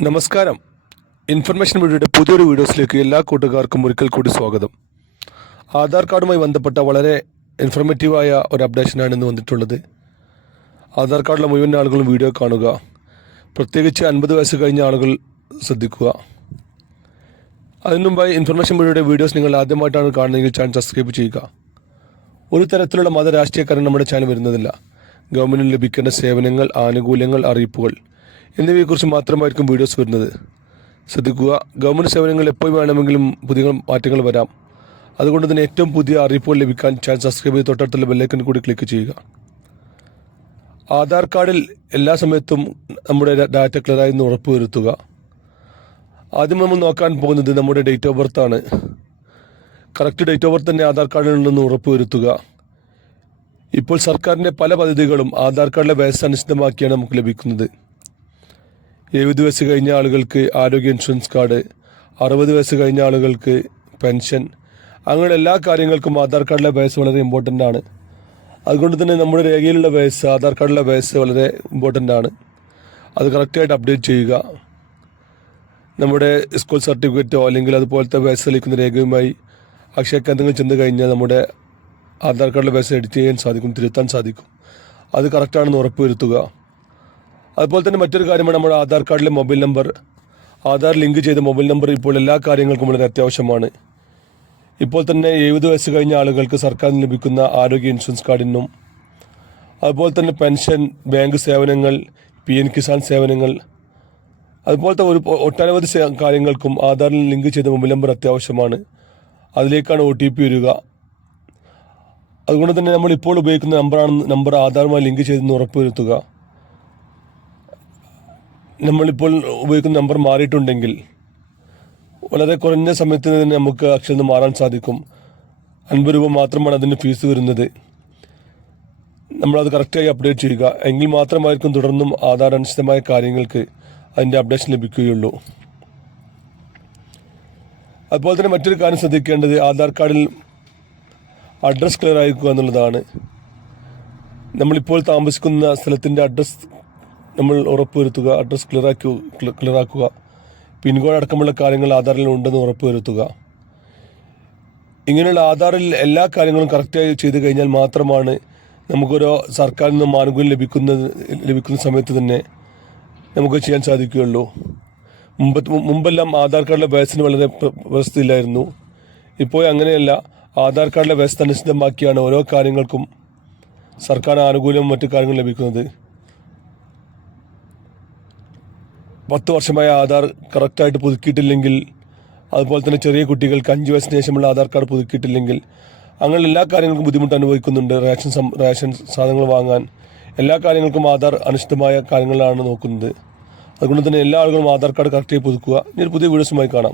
നമസ്കാരം. ഇൻഫർമേഷൻ വീഡിയോയുടെ പുതിയൊരു വീഡിയോസിലേക്ക് എല്ലാ കൂട്ടുകാർക്കും ഒരിക്കൽ കൂടി സ്വാഗതം. ആധാർ കാർഡുമായി ബന്ധപ്പെട്ട വളരെ ഇൻഫർമേറ്റീവായ ഒരു അപ്ഡേഷനാണ് ഇന്ന് വന്നിട്ടുള്ളത്. ആധാർ കാർഡിലെ മുഴുവൻ ആളുകളും വീഡിയോ കാണുക. പ്രത്യേകിച്ച് 50 വയസ്സ് കഴിഞ്ഞ ആളുകൾ ശ്രദ്ധിക്കുക. അതിനുമുമ്പായി ഇൻഫർമേഷൻ വീഡിയോയുടെ വീഡിയോസ് നിങ്ങൾ ആദ്യമായിട്ടാണ് കാണുന്നതെങ്കിൽ ചാനൽ സബ്സ്ക്രൈബ് ചെയ്യുക. ഒരു തരത്തിലുള്ള മത രാഷ്ട്രീയക്കാരൻ നമ്മുടെ ചാനൽ വരുന്നതില്ല. ഗവൺമെൻറ്റിന് ലഭിക്കേണ്ട സേവനങ്ങൾ, ആനുകൂല്യങ്ങൾ, അറിയിപ്പുകൾ എന്നിവയെക്കുറിച്ച് മാത്രമായിരിക്കും വീഡിയോസ് വരുന്നത്. ശ്രദ്ധിക്കുക, ഗവൺമെൻറ് സേവനങ്ങൾ എപ്പോൾ വേണമെങ്കിലും പുതിയ മാറ്റങ്ങൾ വരാം. അതുകൊണ്ട് തന്നെ ഏറ്റവും പുതിയ അറിയിപ്പുകൾ ലഭിക്കാൻ ചാനൽ സബ്സ്ക്രൈബ് ചെയ്ത് തൊട്ടടുത്തുള്ള ബെല്ലൈക്കൺ കൂടി ക്ലിക്ക് ചെയ്യുക. ആധാർ കാർഡിൽ എല്ലാ സമയത്തും നമ്മുടെ ഡാറ്റ ക്ലിയറായി എന്ന് ഉറപ്പുവരുത്തുക. ആദ്യം നമ്മൾ നോക്കാൻ പോകുന്നത് നമ്മുടെ ഡേറ്റ് ഓഫ് ബർത്ത് ആണ്. കറക്റ്റ് ഡേറ്റ് ഓഫ് ബർത്ത് തന്നെ ആധാർ കാർഡിൽ നിന്ന് ഉറപ്പുവരുത്തുക. ഇപ്പോൾ സർക്കാരിൻ്റെ പല പദ്ധതികളും ആധാർ കാർഡിലെ വയസ്സ് അനിശ്ചിതമാക്കിയാണ് നമുക്ക് ലഭിക്കുന്നത്. 70 വയസ്സ് കഴിഞ്ഞ ആളുകൾക്ക് ആരോഗ്യ ഇൻഷുറൻസ് കാർഡ്, 60 വയസ്സ് കഴിഞ്ഞ ആളുകൾക്ക് പെൻഷൻ, അങ്ങനെ എല്ലാ കാര്യങ്ങൾക്കും ആധാർ കാർഡിലെ വയസ്സ് വളരെ ഇമ്പോർട്ടൻ്റ് ആണ്. അതുകൊണ്ട് തന്നെ നമ്മുടെ രേഖയിലുള്ള വയസ്സ്, ആധാർ കാർഡിലെ വയസ്സ് വളരെ ഇമ്പോർട്ടൻ്റ് ആണ്. അത് കറക്റ്റായിട്ട് അപ്ഡേറ്റ് ചെയ്യുക. നമ്മുടെ സ്കൂൾ സർട്ടിഫിക്കറ്റോ അല്ലെങ്കിൽ അതുപോലത്തെ വയസ്സ് തെളിയിക്കുന്ന രേഖയുമായി അക്ഷയ കേന്ദ്രങ്ങളിൽ ചെന്ന് കഴിഞ്ഞാൽ നമ്മുടെ ആധാർ കാർഡിലെ വയസ്സ് എഡിറ്റ് ചെയ്യാൻ സാധിക്കും, തിരുത്താൻ സാധിക്കും. അത് കറക്റ്റാണെന്ന് ഉറപ്പുവരുത്തുക. അതുപോലെ തന്നെ മറ്റൊരു കാര്യമാണ് നമ്മുടെ ആധാർ കാർഡിലെ മൊബൈൽ നമ്പർ. ആധാർ ലിങ്ക് ചെയ്ത മൊബൈൽ നമ്പർ ഇപ്പോൾ എല്ലാ കാര്യങ്ങൾക്കും വളരെ അത്യാവശ്യമാണ്. ഇപ്പോൾ തന്നെ 70 വയസ്സ് കഴിഞ്ഞ ആളുകൾക്ക് സർക്കാരിൽ ലഭിക്കുന്ന ആരോഗ്യ ഇൻഷുറൻസ് കാർഡിനും അതുപോലെ തന്നെ പെൻഷൻ, ബാങ്ക് സേവനങ്ങൾ, PN കിസാൻ സേവനങ്ങൾ, അതുപോലത്തെ ഒട്ടനവധി കാര്യങ്ങൾക്കും ആധാറിൽ ലിങ്ക് ചെയ്ത മൊബൈൽ നമ്പർ അത്യാവശ്യമാണ്. അതിലേക്കാണ് OTP വരിക. അതുകൊണ്ട് തന്നെ നമ്മൾ ഇപ്പോൾ ഉപയോഗിക്കുന്ന നമ്പർ ആധാറുമായി ലിങ്ക് ചെയ്തെന്ന് ഉറപ്പുവരുത്തുക. നമ്മളിപ്പോൾ ഉപയോഗിക്കുന്ന നമ്പർ മാറിയിട്ടുണ്ടെങ്കിൽ വളരെ കുറഞ്ഞ സമയത്ത് തന്നെ നമുക്ക് അക്ഷയിൽ നിന്ന് മാറാൻ സാധിക്കും. 50 രൂപ മാത്രമാണ് അതിന് ഫീസ് വരുന്നത്. നമ്മളത് കറക്റ്റായി അപ്ഡേറ്റ് ചെയ്യുക. എങ്കിൽ മാത്രമായിരിക്കും തുടർന്നും ആധാർ അനുസൃതമായ കാര്യങ്ങൾക്ക് അതിൻ്റെ അപ്ഡേഷൻ ലഭിക്കുകയുള്ളൂ. അതുപോലെ തന്നെ മറ്റൊരു കാര്യം ശ്രദ്ധിക്കേണ്ടത് ആധാർ കാർഡിൽ അഡ്രസ്സ് ക്ലിയർ ആയിരിക്കുക എന്നുള്ളതാണ്. നമ്മളിപ്പോൾ താമസിക്കുന്ന സ്ഥലത്തിൻ്റെ അഡ്രസ്സ് നമ്മൾ ഉറപ്പുവരുത്തുക. അഡ്രസ്സ് ക്ലിയറാക്കുക. പിൻകോഡ് അടക്കമുള്ള കാര്യങ്ങൾ ആധാറിൽ ഉണ്ടെന്ന് ഉറപ്പുവരുത്തുക. ഇങ്ങനെയുള്ള ആധാറിൽ എല്ലാ കാര്യങ്ങളും കറക്റ്റായി ചെയ്തു കഴിഞ്ഞാൽ മാത്രമാണ് നമുക്കൊരു സർക്കാരിൽ നിന്നും ആനുകൂല്യം ലഭിക്കുന്ന സമയത്ത് തന്നെ നമുക്ക് ചെയ്യാൻ സാധിക്കുകയുള്ളൂ. മുമ്പെല്ലാം ആധാർ കാർഡിലെ വയസ്സിന് വളരെ വ്യവസ്ഥയില്ലായിരുന്നു. ഇപ്പോൾ അങ്ങനെയല്ല. ആധാർ കാർഡിലെ വയസ്സ് അനിശ്ചിതമാക്കിയാണ് ഓരോ കാര്യങ്ങൾക്കും സർക്കാർ ആനുകൂല്യവും മറ്റു കാര്യങ്ങളും ലഭിക്കുന്നത്. 10 വർഷമായ ആധാർ കറക്റ്റായിട്ട് പുതുക്കിയിട്ടില്ലെങ്കിൽ, അതുപോലെ തന്നെ ചെറിയ കുട്ടികൾക്ക് 5 വയസ്സിന് ശേഷമുള്ള ആധാർ കാർഡ് പുതുക്കിയിട്ടില്ലെങ്കിൽ, അങ്ങനെ എല്ലാ കാര്യങ്ങൾക്കും ബുദ്ധിമുട്ട് അനുഭവിക്കുന്നുണ്ട്. റേഷൻ സാധനങ്ങൾ വാങ്ങാൻ എല്ലാ കാര്യങ്ങൾക്കും ആധാർ അനിശ്ചിതമായ കാര്യങ്ങളാണ് നോക്കുന്നത്. അതുകൊണ്ട് തന്നെ എല്ലാ ആളുകളും ആധാർ കാർഡ് കറക്റ്റായി പുതുക്കുക. ഇനി ഒരു പുതിയ വീഡിയോസുമായി കാണാം.